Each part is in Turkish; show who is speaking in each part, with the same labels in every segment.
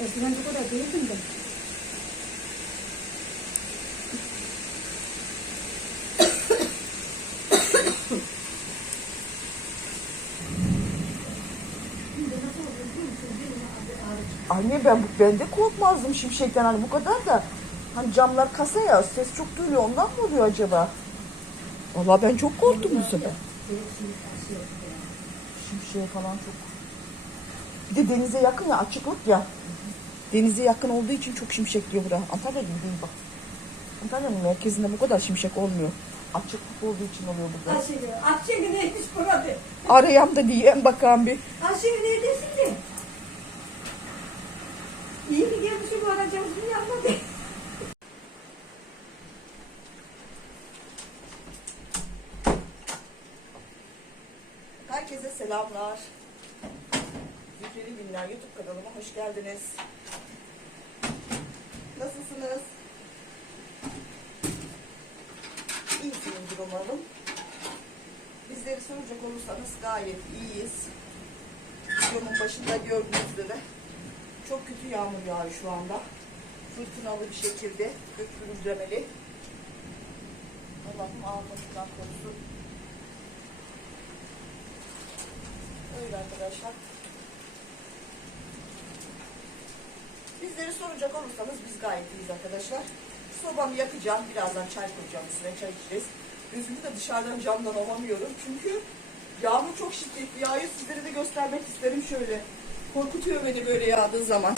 Speaker 1: Eskiden bu kadar değildim de.
Speaker 2: Anne ben ben de korkmazdım şimşekten hani bu kadar da hani camlar kasa ya ses çok duyuluyor ondan mı oluyor acaba? Valla ben çok korktum bu sefer. Şey Şimşeğe falan çok bir de denize yakın ya açıklık ya. Denize yakın olduğu için çok şimşekliyor bura. Antalya gibi değil bak. Antalya'nın merkezinde bu kadar şimşek olmuyor. Açıklık olduğu için oluyor burada.
Speaker 1: Aşığı, aşığı neymiş burada?
Speaker 2: Arayam da diyeyim bakalım bir.
Speaker 1: Aşığı neredesin de? İyi ki gelmişim bu aracımızın yanına de.
Speaker 2: Herkese selamlar. Zühreli Günler YouTube kanalıma hoş geldiniz. Nasılsınız? İyisinizdir umarım. Bizleri soracak olursanız gayet iyiyiz. Videonun başında gördüğünüz üzere çok kötü yağmur yağıyor şu anda. Fırtınalı bir şekilde, gök gürültlemeli. Allah'ım ağzımdan korusun. Öyle arkadaşlar. Bizleri soracak olursanız biz gayet iyiyiz arkadaşlar. Sobamı yakacağım. Birazdan çay koyacağım. Üstüne çay içeceğiz. Gözümü de dışarıdan camdan alamıyorum. Çünkü yağmur çok şiddetli yağıyor. Sizlere de göstermek isterim şöyle. Korkutuyor beni böyle yağdığı zaman.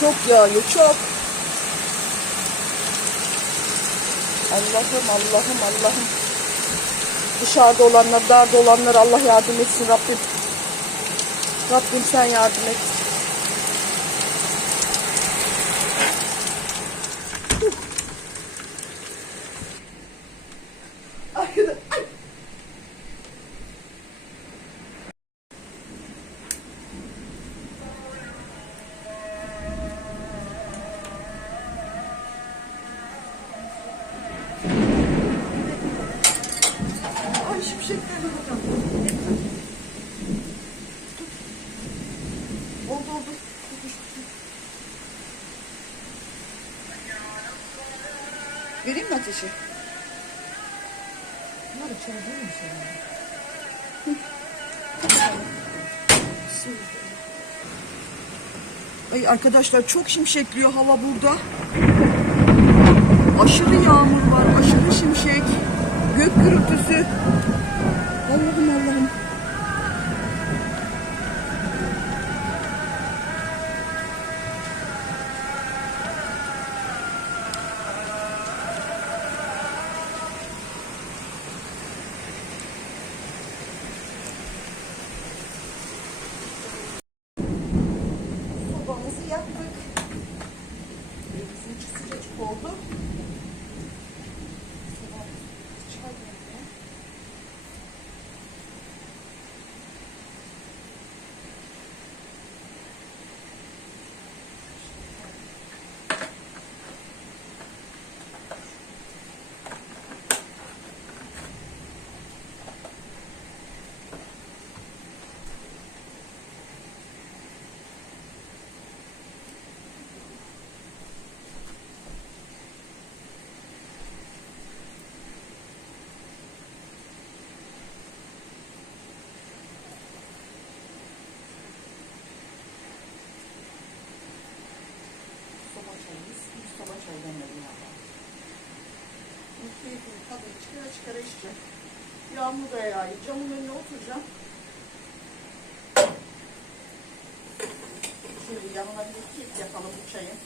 Speaker 2: Çok yağıyor. Çok. Allah'ım Allah'ım Allah'ım. Dışarıda olanlar, darda olanlar Allah yardım etsin Rabbim. Rabbim sen yardım et. Mi ateşi?
Speaker 1: Bunlar içeri değil mi
Speaker 2: Ay arkadaşlar çok şimşekliyor hava burada. Aşırı yağmur var, aşırı şimşek. Gök gürültüsü. Allah'ım Allah'ım. Sobamızı yaktık. Bizim içi sıcacık oldu. Çay demliyor. Soba çayımız. Bir soba çayı demledim valla. Bu keyfini tadını çıkara çıkara içeceğim. Yağmur da yağıyor. Camın önüne oturacağım. Şöyle yanına bir kek yapalım bu çayın.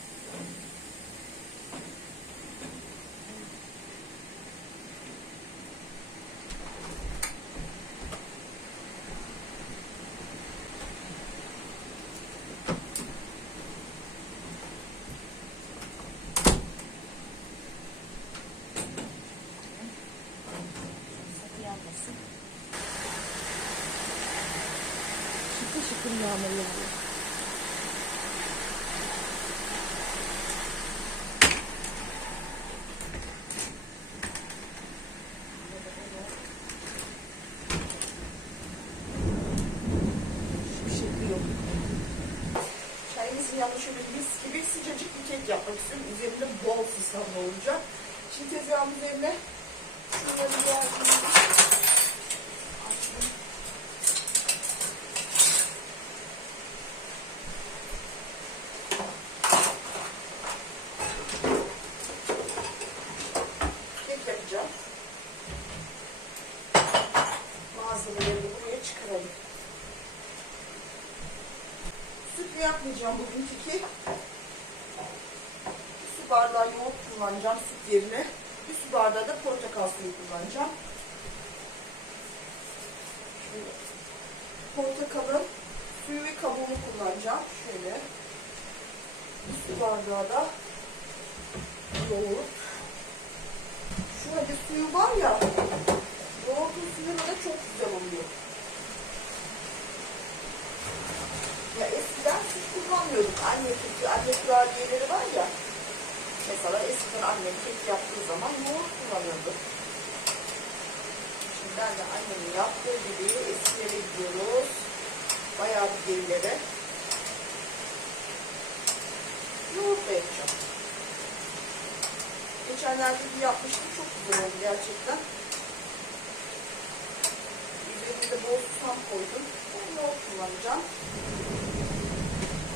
Speaker 2: Şıkır şıkır yağmur yağıyor. Şimşekli yok. Çayımı zeytinyağlı şöyle mis gibi sıcacık bir kek yapmak istiyorum. Üzerinde bol susamlı olacak. Şimdi tezgahın üzerine şunları geldim. Kek yapacağım. Malzemeleri buraya çıkaralım. Sütlü kek. Bir su bardağı yoğurt kullanacağım süt yerine. Bir su bardağı da portakal suyu kullanacağım. Şöyle. Portakalın suyu ve kabuğunu kullanacağım. Şöyle. Bir su bardağı da yoğurt. Şu hadi suyu var ya, yoğurtun suyu da çok güzel oluyor. Ya eskiden süt kullanmıyorduk. Anne keki, anne kurabiyeleri var ya. Mesela eskiden annem kek yaptığı zaman yoğurt kullanıyordu. Şimdi ben de annemin yaptığı gibi eskilere gidiyoruz. Bayağı bir gerilere. Yoğurtla yapacağım. Geçenlerde bir yapmıştım. Çok güzel oldu gerçekten. Üzerinde bol susam koydum. Ben yoğurt kullanacağım.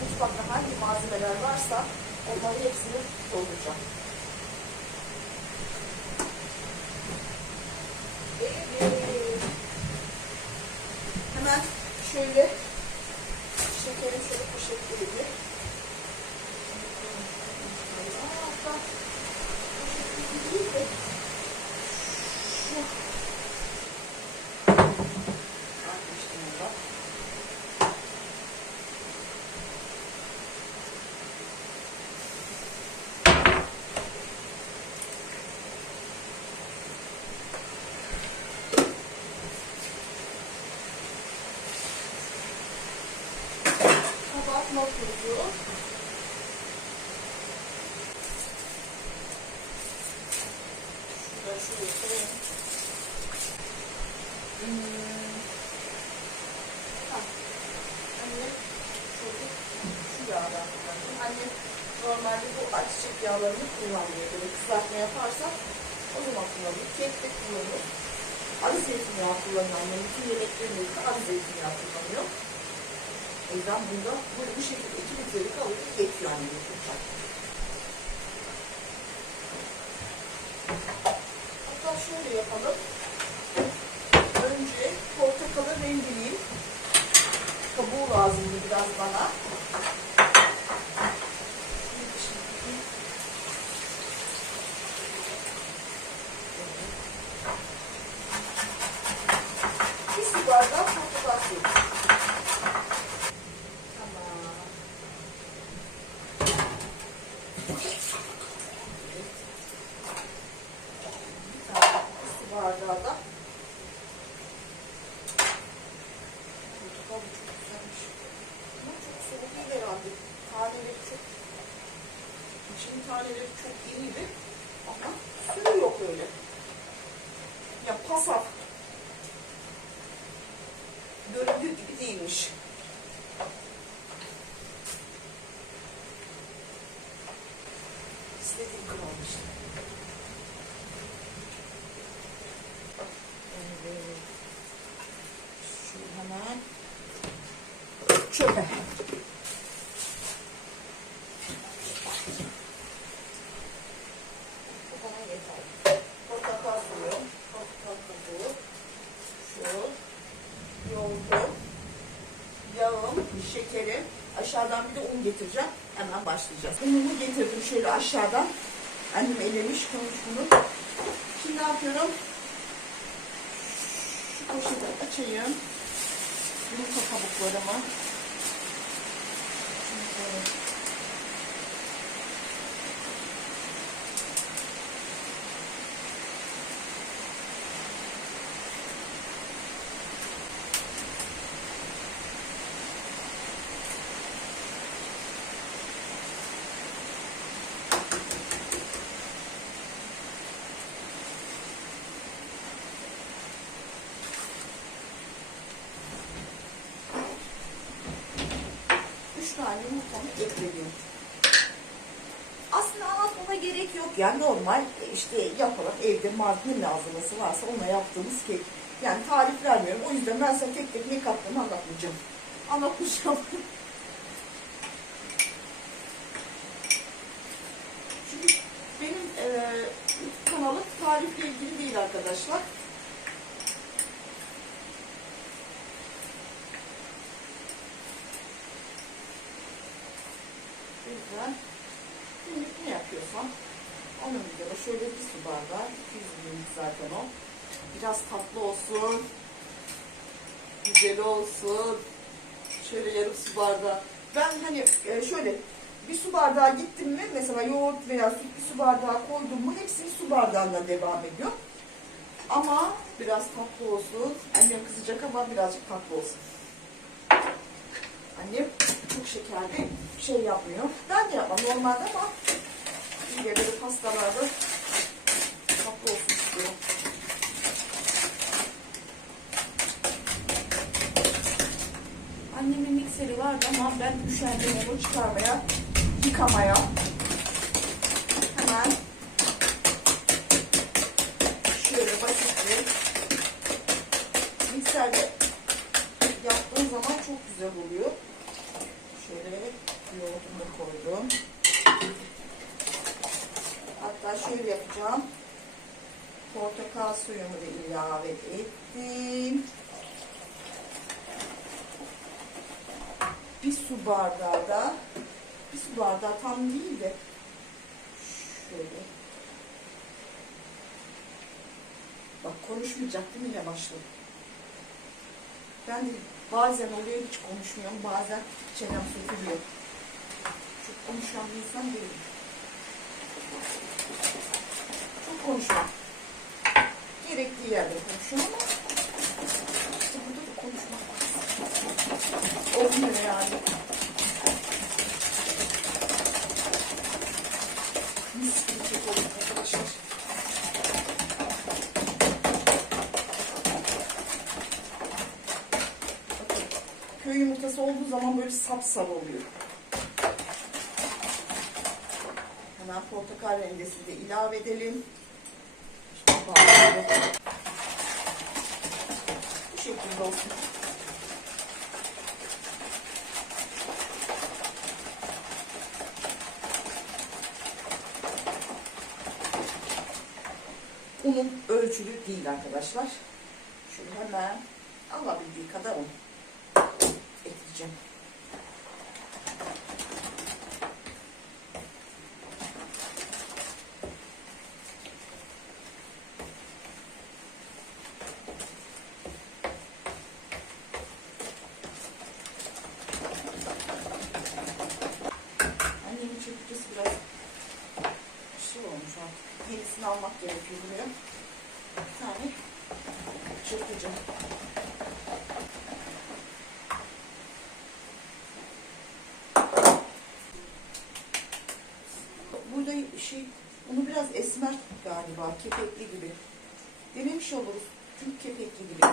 Speaker 2: Mutfakta hangi malzemeler varsa onları hepsini dolduracağım. Şöyle. şekerim şöyle poşette gibi. Hatta poşette değil de şu Atmıştım burada. Kabartma tuzu. Şurada şuraya koyayım. Hmm. Ha. Anne şöyle şu yağdan kullanıyorum. Anne normalde bu ayçiçek yağlarını kullanmıyor. Böyle kızartma yaparsak o zaman kullanıyor. Kekte kullanıyor. Arı zeytinyağı kullanıyor annem. Bütün yemeklerimizde arı zeytinyağı kullanıyor. O yüzden bunda böyle bu şekilde iki litrelik alıp kek yani yapacak. Hatta şöyle yapalım. Önce portakalı rendeleyeyim. Kabuğu lazımdı biraz bana. Bir su bardağı portakal suyu. Tamam. Bir tane bir su bardağı da portakal da çok güzelmiş. Ama çok soğuk değil herhalde. Taneleri çok İçinin taneleri çok iyiydi. Ama suyu yok öyle. Ya pasaf. Göründüğü gibi değilmiş. İstediğim kıvam işte. Evet. Şu hemen çöpe. Şekerim. Aşağıdan bir de un getireceğim. Hemen başlayacağız. Unumu getirdim şöyle aşağıdan. Annem elemiş koymuş bunu. Şimdi ne yapıyorum? Şu poşeti açayım. Yumurta kabuklarımı. Şöyle tane yumurtamı ekledim. Aslında anlatmama gerek yok. Yani normal e, işte yapılan evde margarin malzemesi varsa ona yaptığımız kek. Yani tarif vermiyorum. O yüzden ben size tek tek ne kattığımı anlatmayacağım. Anlatmayacağım. Çünkü benim e, kanalım tarifle ilgili değil arkadaşlar. O yüzden günlük ne yapıyorsam onun üzerine şöyle bir su bardağı, 200 ml zaten o. Biraz tatlı olsun, güzel olsun. Şöyle yarım su bardağı. Ben hani e, şöyle bir su bardağı gittim mi mesela yoğurt veya süt bir su bardağı koydum mu hepsini su bardağına devam ediyor. Ama biraz tatlı olsun. Annem kızacak ama birazcık tatlı olsun. Annem çok şekerli şey yapmıyor. Ben de yapmam normalde ama de böyle pastalarda tatlı olsun istiyorum. Annemin mikseri vardı ama ben üşendim onu çıkarmaya, yıkamaya. Hemen şöyle basit bir mikserde yaptığım zaman çok güzel oluyor. Şöyle yoğurdumu koydum. Hatta şöyle yapacağım. Portakal suyumu da ilave ettim. Bir su bardağı da bir su bardağı tam değil de şöyle bak konuşmayacaktım yine başladım. Ben de bazen oluyor hiç konuşmuyorum, bazen çenem sökülüyor. Çok konuşan bir insan değilim. Çok konuşmam. Gerektiği yerde konuşuyorum ama işte burada da konuşmak lazım. Olmuyor. Bakın, köy yumurtası olduğu zaman böyle sapsarı oluyor. Hemen portakal rendesi de ilave edelim. Bu şekilde olsun. Ölçülü değil arkadaşlar. Şöyle hemen alabildiği kadar ekleyeceğim. Burada şey, bunu biraz esmer galiba, kepekli gibi. Denemiş oluruz. Çünkü kepekli gibi.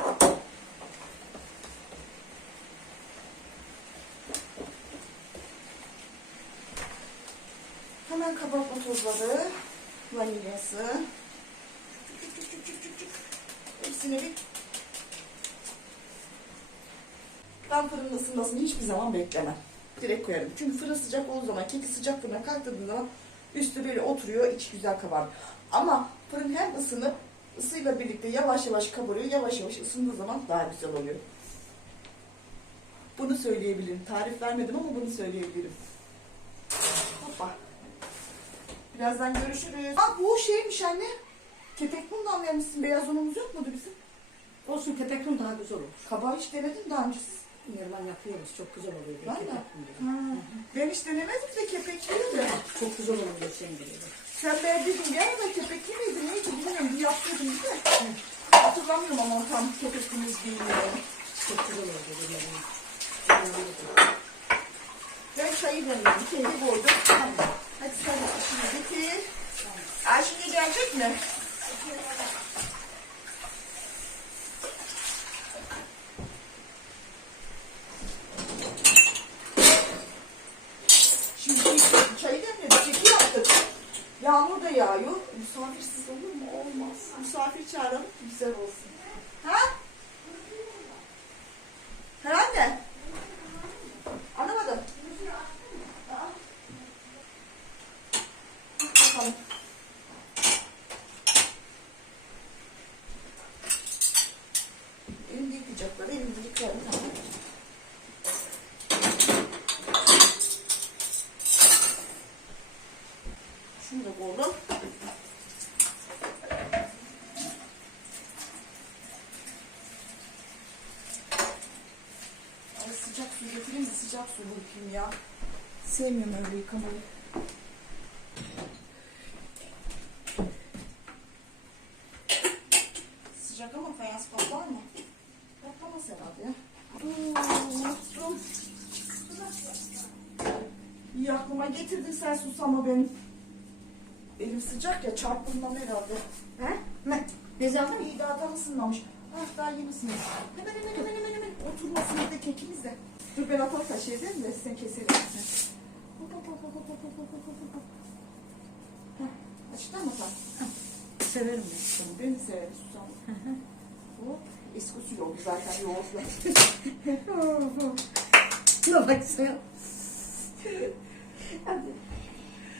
Speaker 2: Hemen kabartma tozları, vanilyası. Çık, çık, çık, çık. Hepsini bir Ben fırının ısınmasını hiçbir zaman beklemem. Direkt koyarım. Çünkü fırın sıcak olduğu zaman, keki sıcak fırına kalktığında üstü böyle oturuyor, içi güzel kabar. Ama fırın hem ısınıp ısıyla birlikte yavaş yavaş kabarıyor, yavaş yavaş ısındığı zaman daha güzel oluyor. Bunu söyleyebilirim. Tarif vermedim ama bunu söyleyebilirim. Hoppa. Birazdan görüşürüz. Aa bu şeymiş anne. Kepek bunu da anlayamışsın. Beyaz unumuz yok mudur bizim?
Speaker 1: Olsun kepekli daha güzel olur.
Speaker 2: Kabağı hiç denedim daha önce.
Speaker 1: Yarılan yapıyoruz. Çok güzel oluyor.
Speaker 2: Ben. Ha. Ben hiç denemedim de kepekli de.
Speaker 1: Çok güzel oluyor sen gibi.
Speaker 2: Sen beğendin gel de kepekli miydi neydi bilmiyorum. Bir yaptıydım bir de. Hatırlamıyorum ama tam kepekli mi değil?
Speaker 1: Çok güzel oluyor.
Speaker 2: Ben çayı demledim. Kendi koydum. Hadi sen de işini getir. Ayşe gelecek mi? Şimdi bir çayı demledik, keki yaptık. Yağmur da yağıyor. Misafirsiz olur mu? Olmaz. Misafir çağıralım ki güzel olsun. Ha? Herhalde. Anlamadım. Bak Bakalım. Elimde yıkayacaklar. Elimde yıkayalım. Tamam. Şunu da koydum. Ay sıcak su getireyim de sıcak su yıkayayım ya. Sevmiyorum öyle yıkamayı. Sıcak ama fayans patlar mı? Patlamaz herhalde ya. Oo, unuttum. İyi aklıma getirdin sen susama benim. Elim sıcak ya çarpılmam herhalde.
Speaker 1: He? Ne? Bez aldın mı?
Speaker 2: İyi daha ısınmamış. Ah daha yeni ısınmış. Hemen hemen hemen hemen hemen. Oturmasın evde kekimiz de. Dur ben atak taşıyayım de sen keselim. Açıklar mı atak?
Speaker 1: Severim ben susam.
Speaker 2: Ben de severim susam. Hop. Eski su yoğurdu zaten yoğurtla.
Speaker 1: Ne bak sen. Hadi.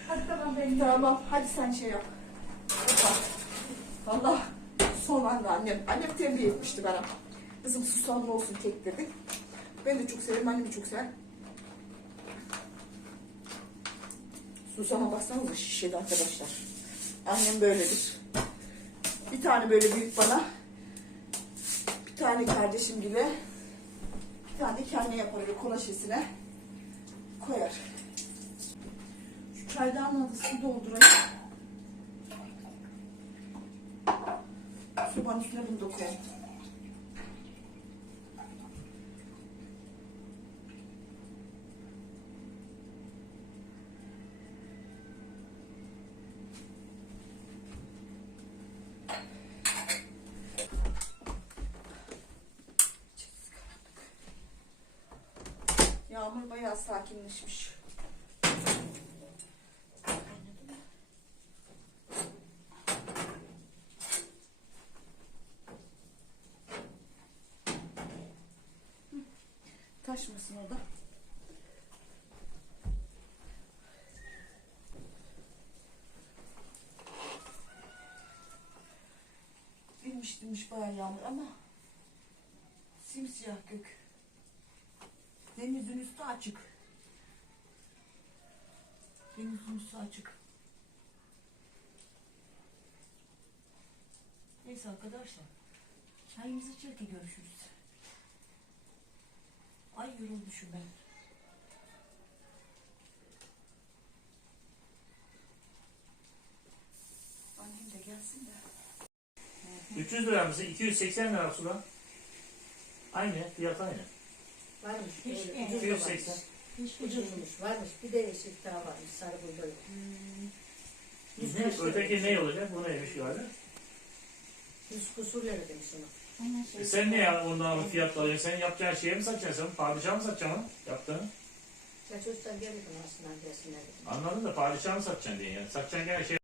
Speaker 1: Hadi tamam benim.
Speaker 2: Tamam. Hadi sen şey yap. Valla son anda annem. Annem tembih etmişti bana. Kızım susamlı olsun tek dedik. Ben de çok severim. Annem de çok sever. Susama baksanıza şişede arkadaşlar. Annem böyledir. Bir tane böyle büyük bana. Bir tane kardeşim gibi. Bir tane kendi yapar öyle kola şişesine. Koyar. Şu çaydanlığa da su doldurayım. Sobanın üstüne bunu da koyayım. Yağmur bayağı sakinleşmiş. Taşmasın o da. Dinmiş dinmiş bayağı yağmur ama simsiyah gök. Üstü açık. Denizin üstü açık. Neyse arkadaşlar. Çayımızı içerken görüşürüz. Ay yorulmuşum ben. Annem de gelsin de.
Speaker 3: 300 lira mısın? 280 lira suda. Aynı, fiyat aynı.
Speaker 1: Varmış.
Speaker 2: Hiç
Speaker 1: öyle
Speaker 2: yani.
Speaker 1: ucuz da
Speaker 3: 280.
Speaker 1: varmış. Ucuzmuş. Varmış. Bir de eşit daha varmış. Sarı
Speaker 3: Ne?
Speaker 1: kaç lira
Speaker 3: Öteki ne olacak? Bu neymiş galiba?
Speaker 1: Yüz kusur lira demiş ona.
Speaker 3: E sen ne ya ondan fiyat alıyorsun? Sen yapacağın şeye mi satacaksın? Sen padişah mı satacaksın? Yaptığını.
Speaker 1: Ya çocuklar gelmedi aslında gelsinler dedim.
Speaker 3: Anladın da padişah mı satacaksın diye yani. Satacağın gene şey